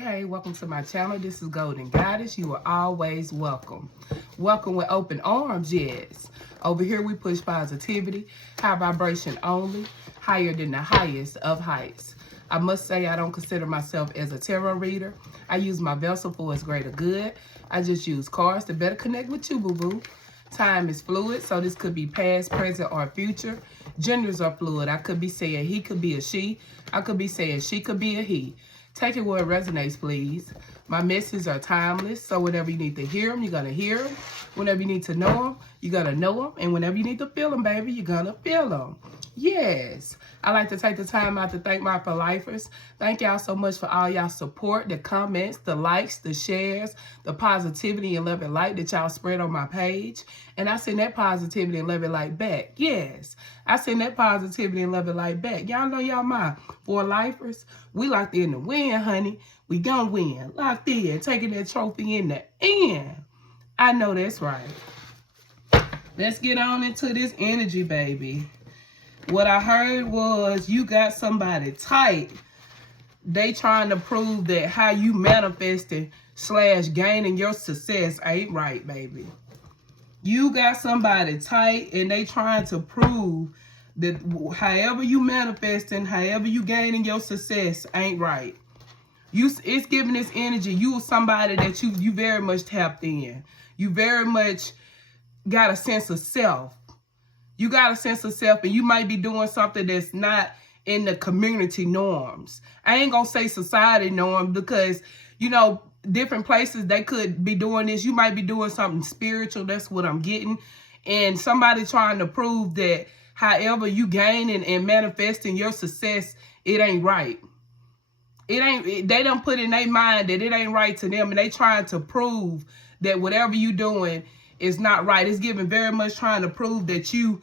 Hey, welcome to my channel. This is Golden Goddess. You are always welcome. Welcome with open arms, yes. Over here we push positivity, high vibration only, higher than the highest of heights. I must say I don't consider myself as a tarot reader. I use my vessel for its greater good. I just use cards to better connect with you, boo-boo. Time is fluid, so this could be past, present, or future. Genders are fluid. I could be saying he could be a she. I could be saying she could be a he. Take it where it resonates, please. My messages are timeless, so whenever you need to hear them, you're going to hear them. Whenever you need to know them, you're going to know them. And whenever you need to feel them, baby, you're going to feel them. Yes. I like to take the time out to thank my for-lifers. Thank y'all so much for all y'all support, the comments, the likes, the shares, the positivity and love and light that y'all spread on my page. And I send that positivity and love and light back. Yes. I send that positivity and love and light back. Y'all know y'all my for-lifers. We locked in to win, honey. We gonna win. Locked in, taking that trophy in the end. I know that's right. Let's get on into this energy, baby. What I heard was you got somebody tight. They trying to prove that how you manifesting / gaining your success ain't right, baby. You got somebody tight and they trying to prove that however you manifesting, however you gaining your success ain't right. It's giving this energy. You somebody that you very much tapped in. You very much got a sense of self. You got a sense of self, and you might be doing something that's not in the community norms. I ain't gonna say society norms because, you know, different places they could be doing this. You might be doing something spiritual. That's what I'm getting. And somebody trying to prove that however you gaining and manifesting your success, it ain't right. They don't put in their mind that it ain't right to them, and they trying to prove that whatever you doing is not right. It's giving very much trying to prove that you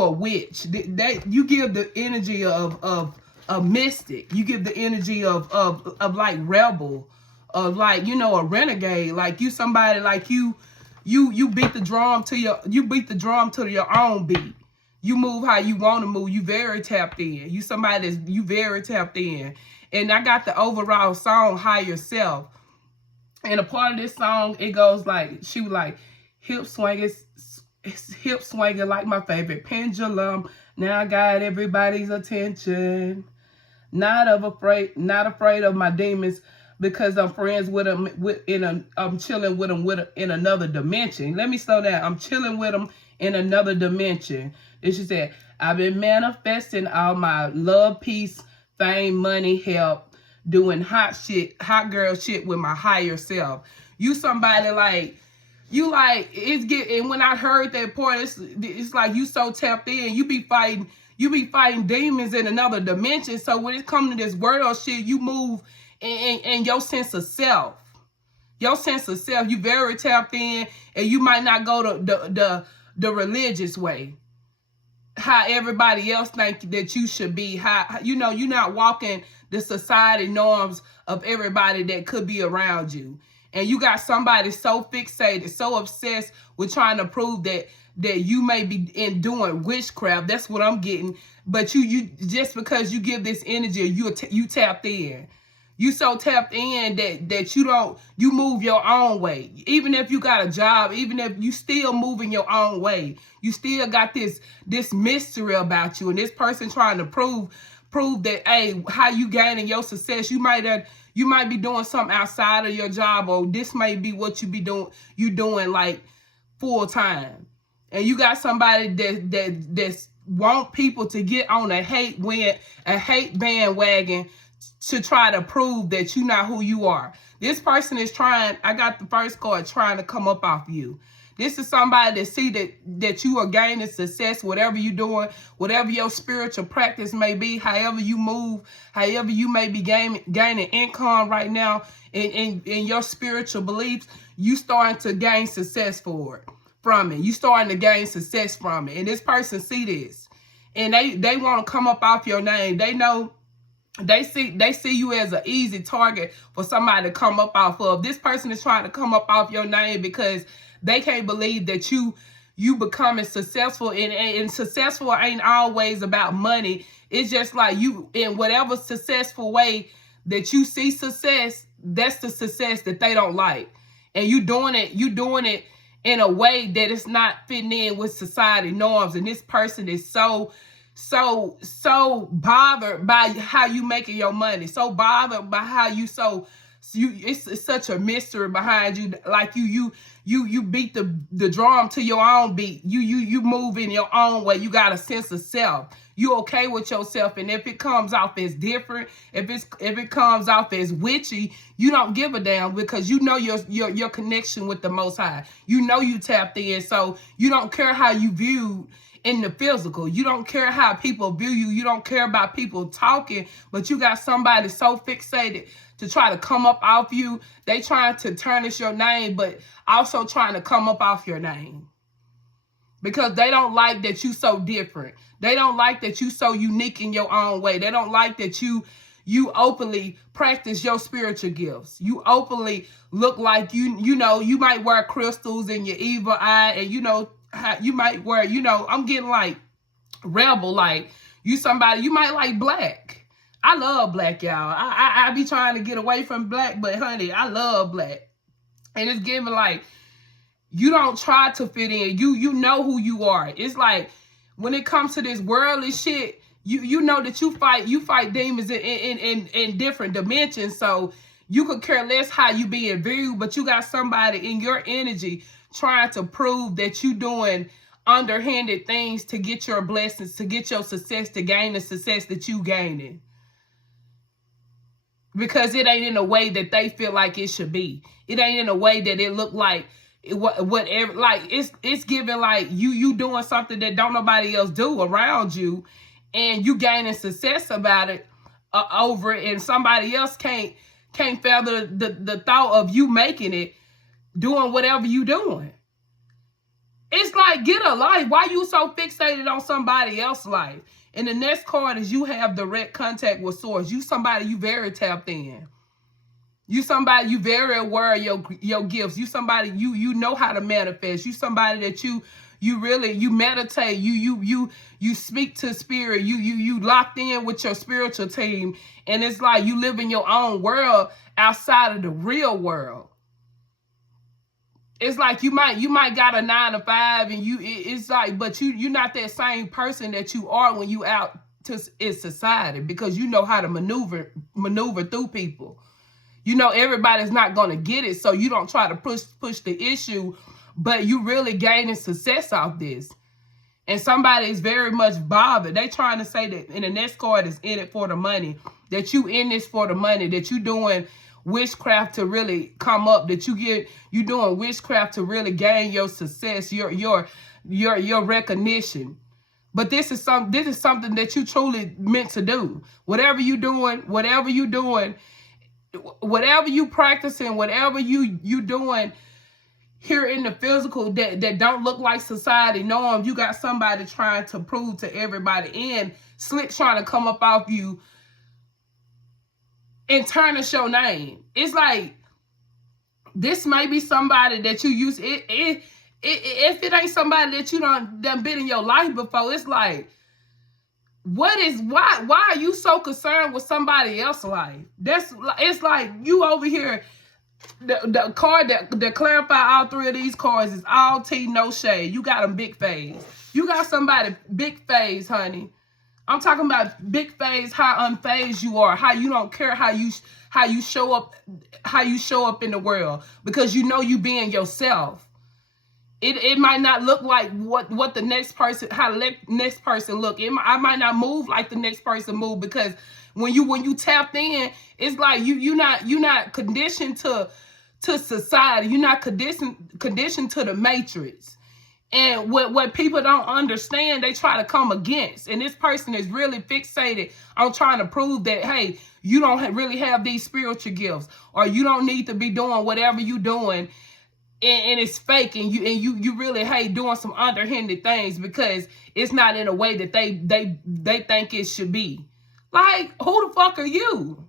a witch. You give the energy of a mystic. You give the energy of like rebel, of like, you know, a renegade. Like you somebody like you beat the drum to your own beat. You move how you want to move. You very tapped in. You somebody that's very tapped in. And I got the overall song Higher Self. And a part of this song, it goes like, she was like, hip swinging like my favorite pendulum. Now I got everybody's attention. Not afraid of my demons because I'm friends with them. I'm chilling with them in another dimension. Let me slow down. I'm chilling with them in another dimension. And she said, I've been manifesting all my love, peace, fame, money, help, doing hot girl shit with my higher self. You somebody like, you like, and when I heard that part, it's like you so tapped in. You be fighting demons in another dimension. So when it comes to this world shit, you move in your sense of self. Your sense of self, you very tapped in, and you might not go to the religious way. How everybody else think that you should be. How, you know, you're not walking the society norms of everybody that could be around you. And you got somebody so fixated, so obsessed with trying to prove that you may be doing witchcraft. That's what I'm getting. But you just because you give this energy, you tapped in. You so tapped in that you move your own way. Even if you got a job, even if you still moving your own way, you still got this mystery about you. And this person trying to prove that, hey, how you gaining your success, you might be doing something outside of your job, or this may be what you doing like full time. And you got somebody that's want people to get on a hate bandwagon to try to prove that you're not who you are. This person is trying, I got the first card, trying to come up off you. This is somebody that see that you are gaining success, whatever you're doing, whatever your spiritual practice may be, however you move, however you may be gaining income right now in your spiritual beliefs, you starting to gain success from it. You starting to gain success from it. And this person see this. And they want to come up off your name. They know they see you as an easy target for somebody to come up off of. This person is trying to come up off your name because they can't believe that you becoming successful. And successful ain't always about money. It's just like you, in whatever successful way that you see success, that's the success that they don't like. And you doing it in a way that it's not fitting in with society norms. And this person is so bothered by how you making your money, so bothered by how it's such a mystery behind you. Like you beat the drum to your own beat. You move in your own way. You got a sense of self. You okay with yourself, and if it comes off as different, if it comes off as witchy, you don't give a damn, because you know your connection with the Most High. You know you tapped in, so you don't care how you viewed in the physical. You don't care how people view you. You don't care about people talking, but you got somebody so fixated to try to come up off you. They trying to tarnish your name, but also trying to come up off your name, because they don't like that you so different. They don't like that you so unique in your own way. They don't like that you openly practice your spiritual gifts. You openly look like you know, you might wear crystals in your evil eye, and you know how you might wear, you know, I'm getting like rebel, like you somebody, you might like black. I love black, y'all. I be trying to get away from black, but honey, I love black. And it's giving like, you don't try to fit in. You know who you are. It's like, when it comes to this worldly shit, you know that you fight demons in different dimensions. So you could care less how you being viewed, but you got somebody in your energy trying to prove that you doing underhanded things to get your blessings, to get your success, to gain the success that you gaining. Because it ain't in a way that they feel like it should be. It ain't in a way that it look like whatever. Like it's giving like you doing something that don't nobody else do around you, and you gaining success about it over it, and somebody else can't fathom the thought of you making it, doing whatever you doing. It's like, get a life. Why you so fixated on somebody else's life? And the next card is you have direct contact with source. You somebody you very tapped in. You somebody you very aware of your gifts. You somebody you know how to manifest. You somebody that you really meditate. You speak to spirit. You locked in with your spiritual team, and it's like you live in your own world outside of the real world. It's like you might got a 9 to 5, and it's like, but you're not that same person that you are when you out in society, because you know how to maneuver through people. You know everybody's not gonna get it, so you don't try to push the issue, but you really gaining success off this. And somebody is very much bothered. They trying to say that, and the next card is in it for the money, that you in this for the money, that you doing witchcraft to really come up, that you doing witchcraft to really gain your success, your recognition. But this is something that you truly meant to do. Whatever you practicing, whatever you doing here in the physical that don't look like society norms, you got somebody trying to prove to everybody, and slick trying to come up off you and tarnish your name. It's like, this may be somebody that you use. If it ain't somebody that you done been in your life before, it's like, why are you so concerned with somebody else's life? It's like you over here. The card that clarify all three of these cards is all tea, no shade. You got them big phase. You got somebody big phase, honey. I'm talking about big phase, how unfazed you are, how you don't care how you show up in the world, because you know you being yourself. It might not look like what the next person, how the next person look. I might not move like the next person move, because when you tapped in, it's like you're not conditioned to society. You're not conditioned to the matrix. And what people don't understand, they try to come against. And this person is really fixated on trying to prove that, hey, you don't really have these spiritual gifts, or you don't need to be doing whatever you're doing, and it's fake, and you really, hey, doing some underhanded things, because it's not in a way that they think it should be. Like, who the fuck are you?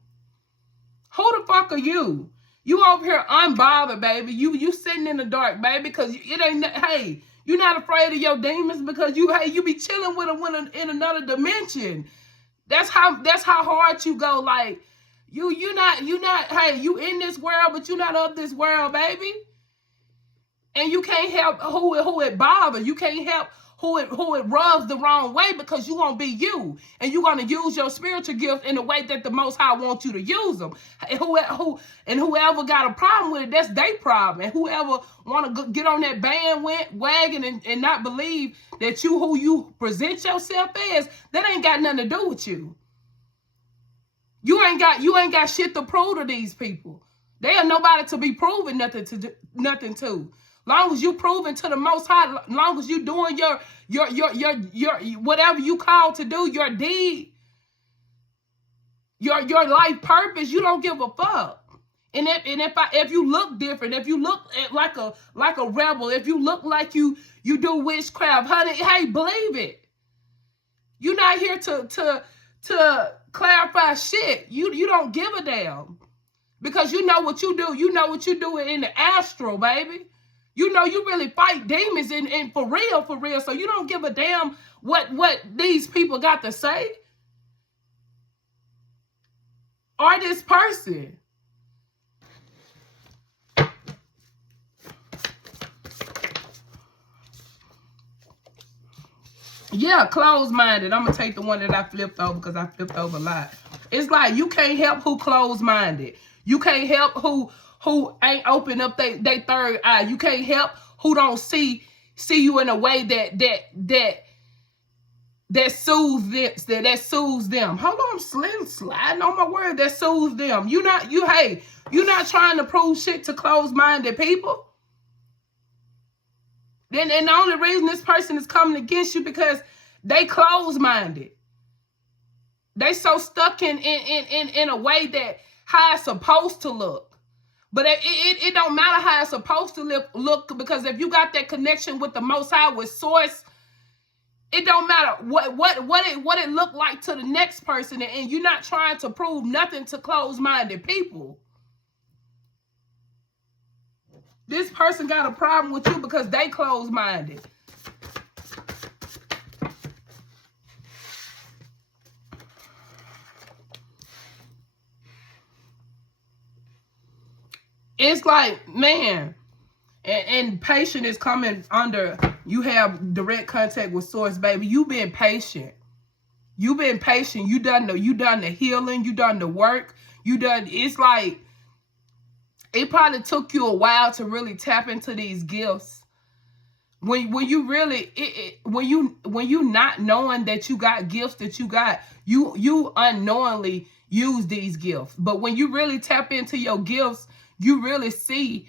Who the fuck are you? You over here unbothered, baby. You sitting in the dark, baby, because it ain't, hey, you're not afraid of your demons, because you be chilling with them in another dimension. That's how hard you go. Like, You not, hey, you in this world, but you not of this world, baby. And you can't help who it bothers. You can't help who it rubs the wrong way, because you're going to be you. And you're going to use your spiritual gift in the way that the Most High wants you to use them. And whoever got a problem with it, that's their problem. And whoever want to get on that bandwagon and not believe that who you present yourself as, that ain't got nothing to do with you. You ain't got shit to prove to these people. They are nobody to be proving nothing to. Long as you proving to the Most High, long as you doing your whatever you call to do, your deed, your life purpose, you don't give a fuck. And if you look different, if you look like a rebel, if you look like you do witchcraft, honey, hey, believe it. You're not here to clarify shit. You don't give a damn, because you know what you do. You know what you do in the astral, baby. You know you really fight demons and for real. So you don't give a damn what these people got to say. Or this person. Yeah, closed-minded. I'm going to take the one that I flipped over, because I flipped over a lot. It's like you can't help who closed-minded. You can't help who ain't open up they third eye. You can't help who don't see you in a way that soothes them. Hold on, I'm sliding on my word. That soothes them. You're not trying to prove shit to closed-minded people. And the only reason this person is coming against you because they closed-minded. They so stuck in a way that how it's supposed to look. But it don't matter how it's supposed to look, because if you got that connection with the Most High, with Source, it don't matter what it look like to the next person, and you're not trying to prove nothing to closed-minded people. This person got a problem with you because they closed-minded. It's like, man, and patience is coming under, you have direct contact with Source, baby. You've been patient. You've been patient. You done the healing. You done the work. It's like, it probably took you a while to really tap into these gifts. When you really, when you not knowing that you got gifts that you got, you unknowingly use these gifts. But when you really tap into your gifts, you really see.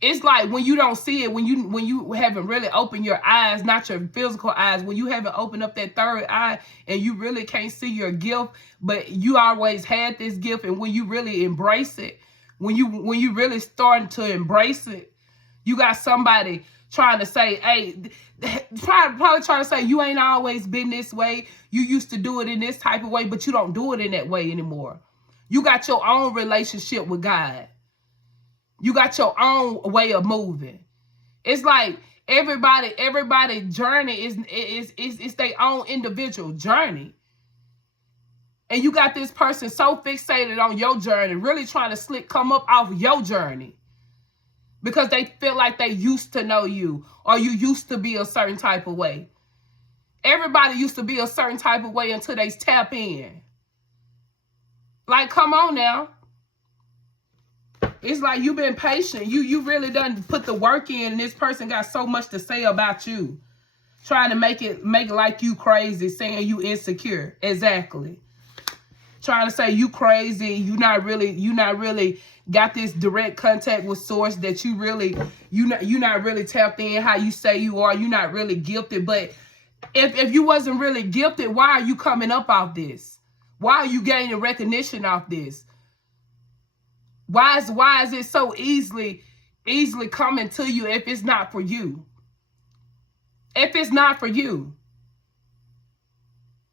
It's like when you don't see it, when you haven't really opened your eyes, not your physical eyes, when you haven't opened up that third eye and you really can't see your gift, but you always had this gift, and when you really embrace it, when you really starting to embrace it, you got somebody trying to say, hey, probably trying to say, you ain't always been this way. You used to do it in this type of way, but you don't do it in that way anymore. You got your own relationship with God. You got your own way of moving. It's like everybody journey is their own individual journey. And you got this person so fixated on your journey, really trying to come up off your journey, because they feel like they used to know you, or you used to be a certain type of way. Everybody used to be a certain type of way until they tap in. Like, come on now. It's like you've been patient. You really done put the work in, and this person got so much to say about you. Trying to make it like you crazy, saying you insecure. Exactly. Trying to say you crazy, you not really got this direct contact with Source, that you not really tapped in how you say you are. You not really gifted. But if you wasn't really gifted, why are you coming up off this? Why are you gaining recognition off this? Why is it so easily coming to you if it's not for you? If it's not for you.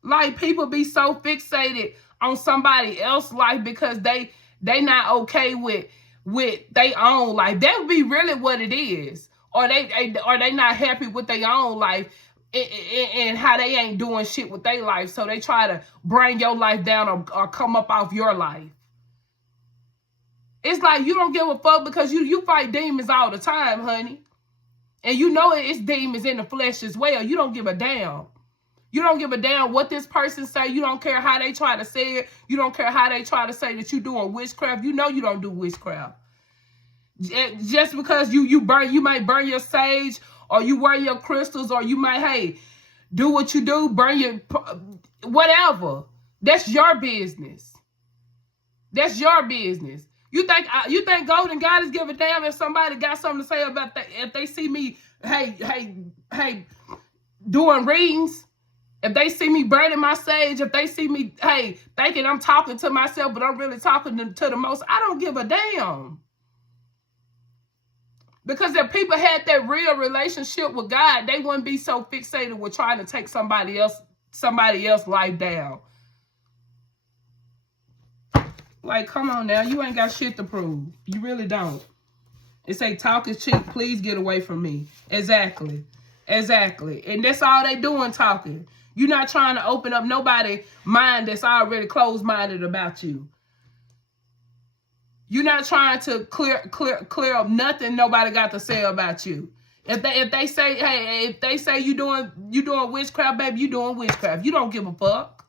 Like, people be so fixated on somebody else's life because they not okay with their own life. That would be really what it is. Or they not happy with their own life. and how they ain't doing shit with their life. So they try to bring your life down or come up off your life. It's like you don't give a fuck because you fight demons all the time, honey. And you know it's demons in the flesh as well. You don't give a damn. You don't give a damn what this person say. You don't care how they try to say it. You don't care how they try to say that you doing witchcraft. You know you don't do witchcraft. Just because you might burn your sage, or you wear your crystals, or you might, hey, do what you do, burn your, whatever. That's your business. That's your business. You think Golden Goddess give a damn if somebody got something to say about that? If they see me, hey, doing readings, if they see me burning my sage, if they see me, hey, thinking I'm talking to myself, but I'm really talking to the most, I don't give a damn. Because if people had that real relationship with God, they wouldn't be so fixated with trying to take somebody else's life down. Like, come on now. You ain't got shit to prove. You really don't. It say talk is cheap. Please get away from me. Exactly. Exactly. And that's all they doing, talking. You're not trying to open up nobody's mind that's already closed-minded about you. You're not trying to clear up nothing nobody got to say about you. If they say, hey, if they say you doing witchcraft, baby, you doing witchcraft. You don't give a fuck.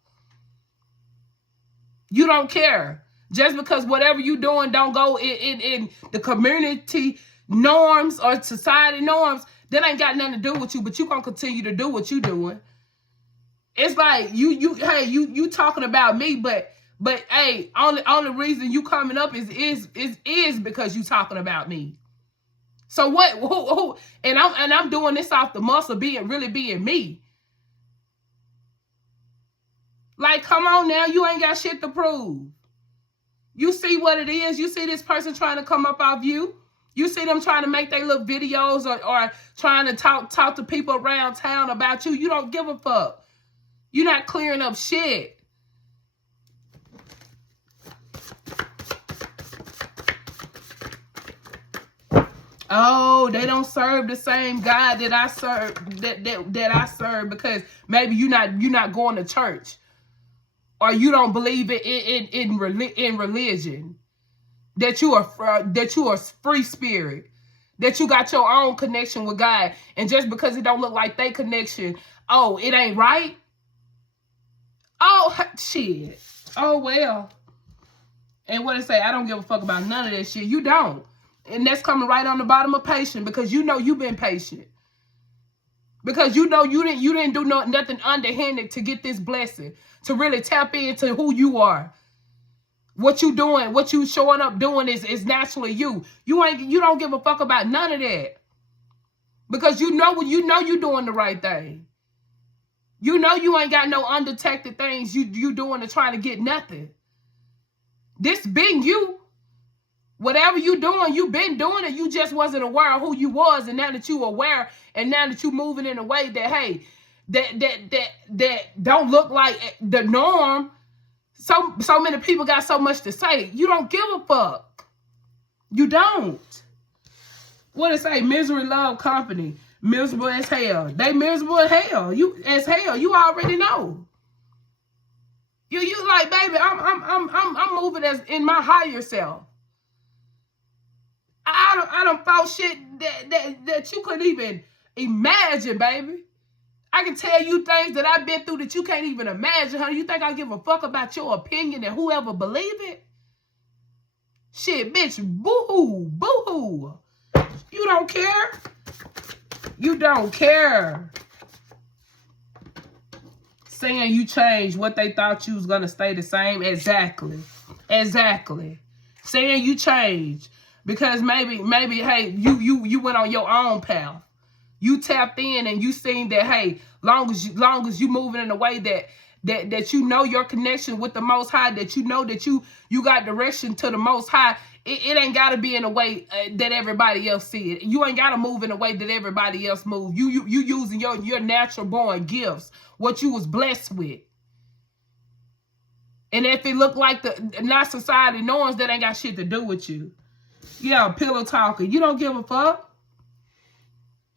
You don't care. Just because whatever you doing don't go in the community norms or society norms, that ain't got nothing to do with you, but you gonna continue to do what you doing. It's like you talking about me, but hey, only reason you coming up is because you talking about me. So what? Who? And I'm doing this off the muscle really being me. Like, come on now, you ain't got shit to prove. You see what it is. You see this person trying to come up off you. You see them trying to make their little videos or trying to talk to people around town about you. You don't give a fuck. You're not clearing up shit. Oh, they don't serve the same God that I serve that I serve because maybe you're not going to church, or you don't believe in religion. That you are free spirit, that you got your own connection with God, and just because it don't look like they connection, oh, it ain't right. Oh shit. Oh well. And what it say? I don't give a fuck about none of that shit. You don't. And that's coming right on the bottom of patient, because you know you've been patient. Because you know you didn't do nothing underhanded to get this blessing, to really tap into who you are. What you doing, what you showing up doing is naturally you. You don't give a fuck about none of that. Because you know you doing the right thing. You know you ain't got no undetected things you doing to trying to get nothing. This been you. Whatever you doing, you been doing it. You just wasn't aware of who you was, and now that you aware, and now that you moving in a way that, hey, that don't look like the norm. So many people got so much to say. You don't give a fuck. You don't. What it say? Misery love company. Miserable as hell. They miserable as hell. You already know. You like, baby, I'm moving as in my higher self. I don't thought shit that you couldn't even imagine, baby. I can tell you things that I've been through that you can't even imagine, honey. You think I give a fuck about your opinion and whoever believe it? Shit, bitch, boo-hoo, boo-hoo. You don't care. You don't care. Saying you changed what they thought you was going to stay the same. Exactly. Exactly. Saying you changed. Because maybe, hey, you went on your own path. You tapped in and you seen that, hey, long as you moving in a way that you know your connection with the Most High, that you know that you got direction to the Most High, it ain't got to be in a way that everybody else see it. You ain't got to move in a way that everybody else move. You using your natural born gifts, what you was blessed with. And if it look like not society norms, that ain't got shit to do with you. Yeah, pillow talking. You don't give a fuck.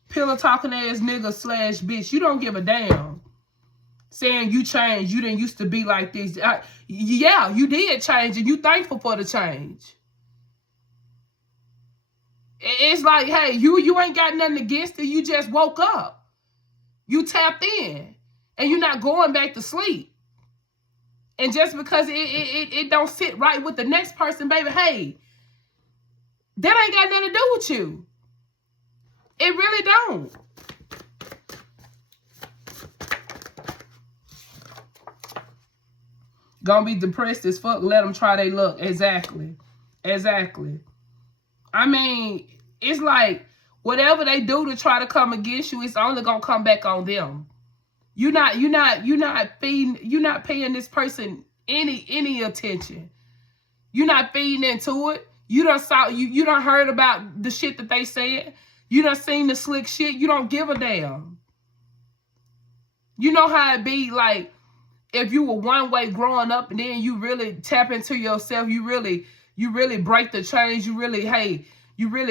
Pillow talking ass nigga / bitch. You don't give a damn. Saying you changed. You didn't used to be like this. Yeah, you did change and you thankful for the change. It's like, hey, you ain't got nothing against it. You just woke up. You tapped in. And you're not going back to sleep. And just because it don't sit right with the next person, baby, hey, that ain't got nothing to do with you. It really don't. Gonna be depressed as fuck. Let them try their luck. Exactly. Exactly. I mean, it's like whatever they do to try to come against you, it's only gonna come back on them. You're not paying this person any attention. You're not feeding into it. You done heard about the shit that they said. You done seen the slick shit. You don't give a damn. You know how it be like if you were one way growing up and then you really tap into yourself, you really break the chains, you really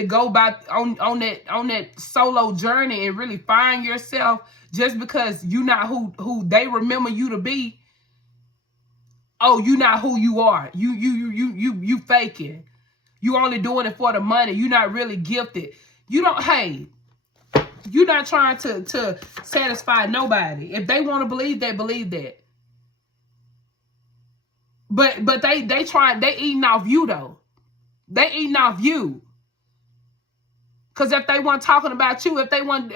go back on that solo journey and really find yourself just because you're not who they remember you to be. Oh, you're not who you are. You faking. You only doing it for the money. You're not really gifted. You don't, hey, you're not trying to satisfy nobody. If they want to believe, they believe that. But they eating off you though. They eating off you. Cause if they weren't talking about you, if they weren't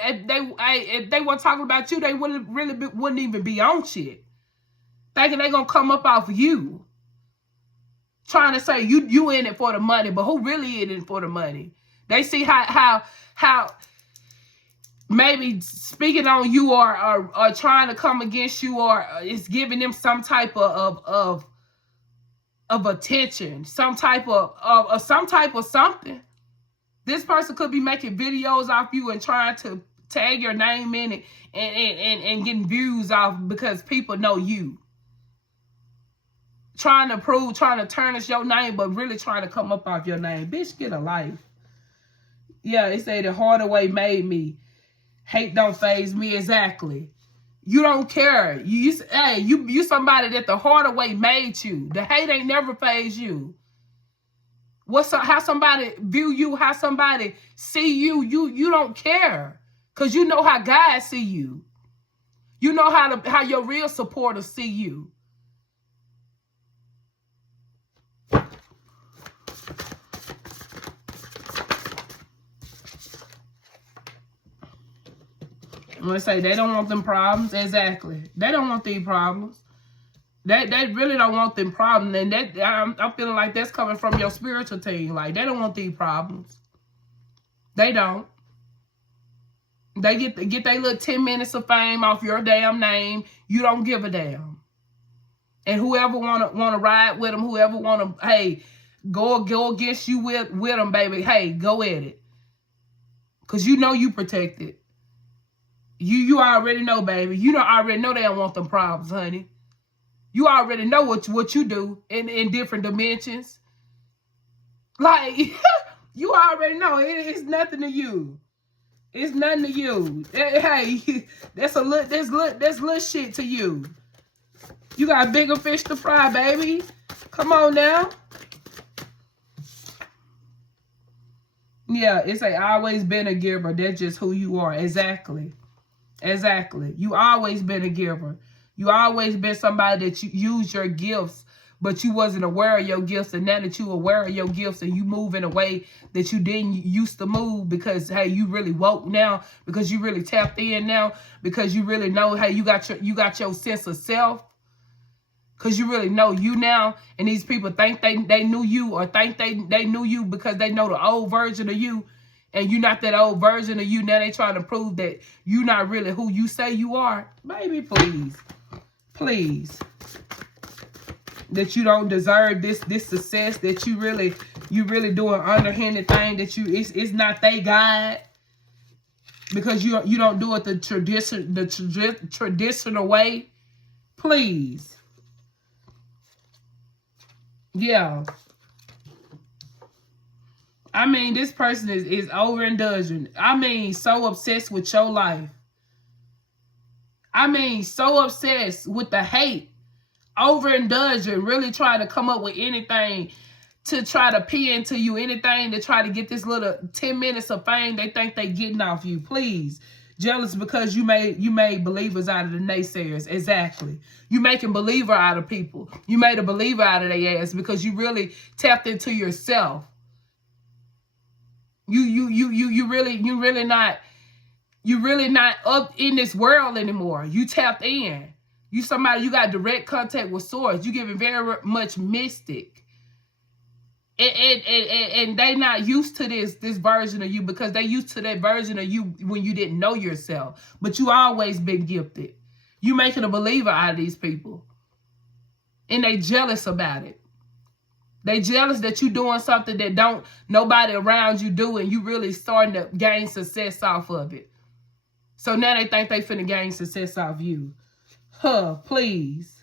talking about you, they wouldn't even be on shit. Thinking they gonna come up off you. Trying to say you in it for the money, but who really in it for the money? They see how maybe speaking on you or trying to come against you or it's giving them some type of attention, some type of something. This person could be making videos off you and trying to tag your name in it and getting views off because people know you. Trying to tarnish your name, but really trying to come up off your name. Bitch, get a life. Yeah, it say the harder way made me. Hate don't phase me. Exactly. You don't care. You somebody that the harder way made you. The hate ain't never phased you. How somebody view you, how somebody see you, you don't care. Cause you know how God see you. You know how your real supporters see you. I'm gonna say they don't want them problems. Exactly. They don't want these problems. They really don't want them problems. And I'm feeling like that's coming from your spiritual team. Like, they don't want these problems. They don't. They get their little 10 minutes of fame off your damn name. You don't give a damn. And whoever wanna ride with them, whoever wanna, hey, go against you with them, baby, hey, go at it. Cause you know you protected. You already know, baby. You already know they don't want them problems, honey. You already know what you do in different dimensions. Like, you already know. It's nothing to you. It's nothing to you. Hey, that's little shit to you. You got bigger fish to fry, baby. Come on now. Yeah, it's always been a giver. That's just who you are. Exactly. Exactly. You always been a giver. You always been somebody that you use your gifts, but you wasn't aware of your gifts. And now that you aware of your gifts and you move in a way that you didn't used to move because, hey, you really woke now, because you really tapped in now, because you really know, hey, you got your sense of self, because you really know you now. And these people think they knew you or think they knew you because they know the old version of you. And you're not that old version of you. Now they trying to prove that you're not really who you say you are. Baby, please. Please. That you don't deserve this success. That you really doing underhanded thing. That it's not they God. Because you don't do it the traditional way. Please. Yeah. I mean, this person is overindulgent. I mean, so obsessed with your life. I mean, so obsessed with the hate. Overindulgent, really trying to come up with anything to try to pee into you, anything to try to get this little 10 minutes of fame they think they getting off you. Please. Jealous because you made believers out of the naysayers. Exactly. You making believer out of people. You made a believer out of their ass because you really tapped into yourself. You really not up in this world anymore. You tapped in. You somebody, you got direct contact with source. You giving very much mystic. And they not used to this version of you because they used to that version of you when you didn't know yourself. But you always been gifted. You making a believer out of these people. And they jealous about it. They jealous that you doing something that don't nobody around you do, and you really starting to gain success off of it. So now they think they finna gain success off you. Huh, please.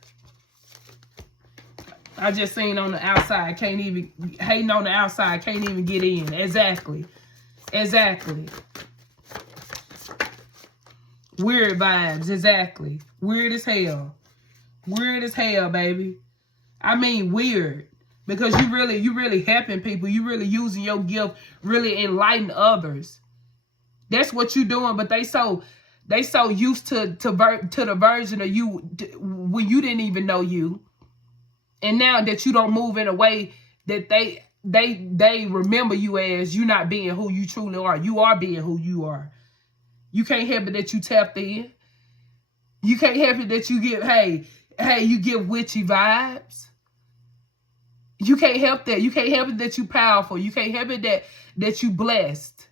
I just seen on the outside, can't even, hating on the outside, can't even get in. Exactly. Exactly. Weird vibes, exactly. Weird as hell. Weird as hell, baby. I mean weird. Because you really helping people. You really using your gift, really enlighten others. That's what you doing, but they so used to the version of you when you didn't even know you. And now that you don't move in a way that they remember you as, you not being who you truly are. You are being who you are. You can't help it that you tapped in. You can't help it that you give, you give witchy vibes. You can't help that. You can't help it that you powerful. You can't help it that you blessed.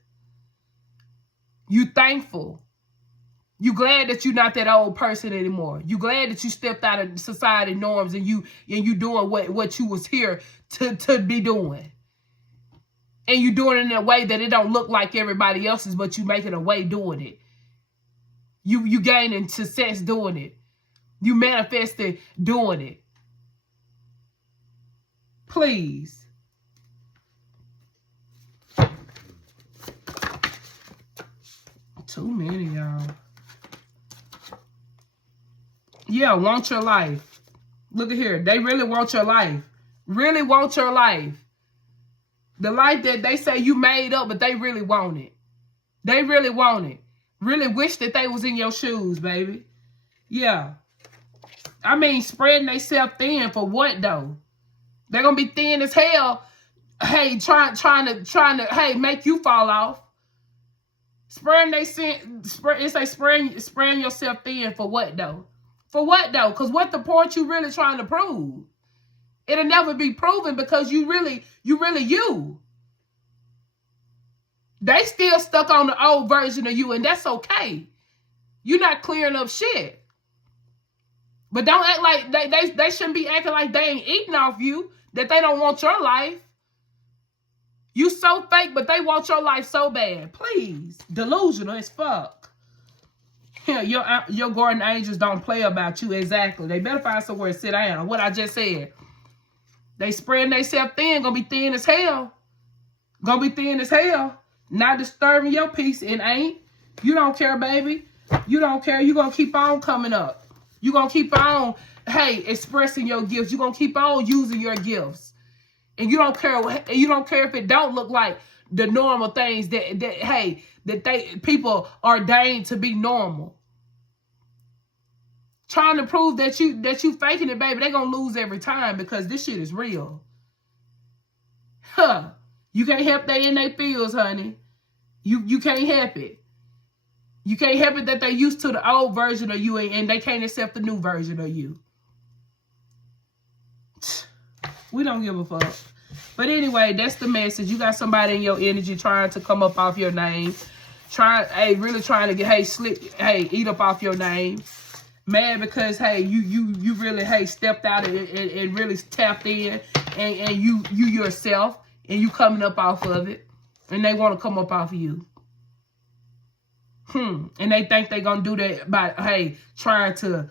You thankful. You glad that you're not that old person anymore. You glad that you stepped out of society norms and you doing what you was here to be doing. And you doing it in a way that it don't look like everybody else's, but you making a way doing it. You gaining success doing it. You manifesting doing it. Please. Too many, y'all. Yeah, want your life. Look at here. They really want your life. Really want your life. The life that they say you made up, but they really want it. They really want it. Really wish that they was in your shoes, baby. Yeah. I mean, spreading themselves thin for what, though? They're going to be thin as hell. Hey, trying to, make you fall off. Spraying yourself thin for what, though? For what, though? Because what the point you really trying to prove? It'll never be proven because you really you. They still stuck on the old version of you, and that's okay. You're not clearing up shit. But don't act like they shouldn't be acting like they ain't eating off you, that they don't want your life. You so fake, but they want your life so bad. Please. Delusional as fuck. Your guardian angels don't play about you. Exactly. They better find somewhere to sit down. What I just said. They spreading themselves thin. Gonna be thin as hell. Gonna be thin as hell. Not disturbing your peace. It ain't. You don't care, baby. You don't care. You gonna keep on coming up. You gonna keep on, expressing your gifts. You gonna keep on using your gifts. And you don't care. You don't care if it don't look like the normal things that people ordained to be normal. Trying to prove that you faking it, baby. They gonna lose every time because this shit is real. Huh? You can't help they in their fields, honey. You can't help it. You can't help it that they used to the old version of you and they can't accept the new version of you. We don't give a fuck. But anyway, that's the message. You got somebody in your energy trying to come up off your name. Really trying to get, eat up off your name. Mad because, you really, stepped out and really tapped in. And you yourself, and you coming up off of it. And they want to come up off of you. And they think they going to do that by, trying to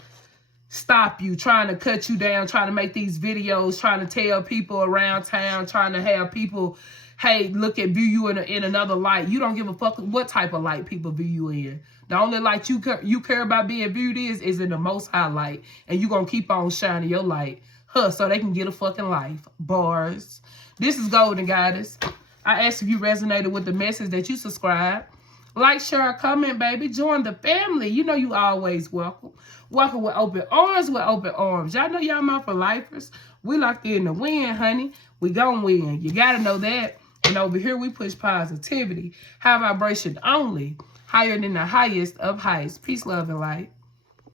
stop you, trying to cut you down, trying to make these videos, trying to tell people around town, trying to have people, hey, view you in another light. You don't give a fuck what type of light people view you in. The only light you care about being viewed is in the Most High light. And you going to keep on shining your light, so they can get a fucking life. Bars. This is Golden Goddess. I ask if you resonated with the message, that you subscribe. Like, share, comment, baby. Join the family. You know you always welcome. Welcome with open arms, Y'all know y'all my for lifers. We locked in to win, honey. We gonna win. You gotta know that. And over here, we push positivity. High vibration only. Higher than the highest of heights. Peace, love, and light.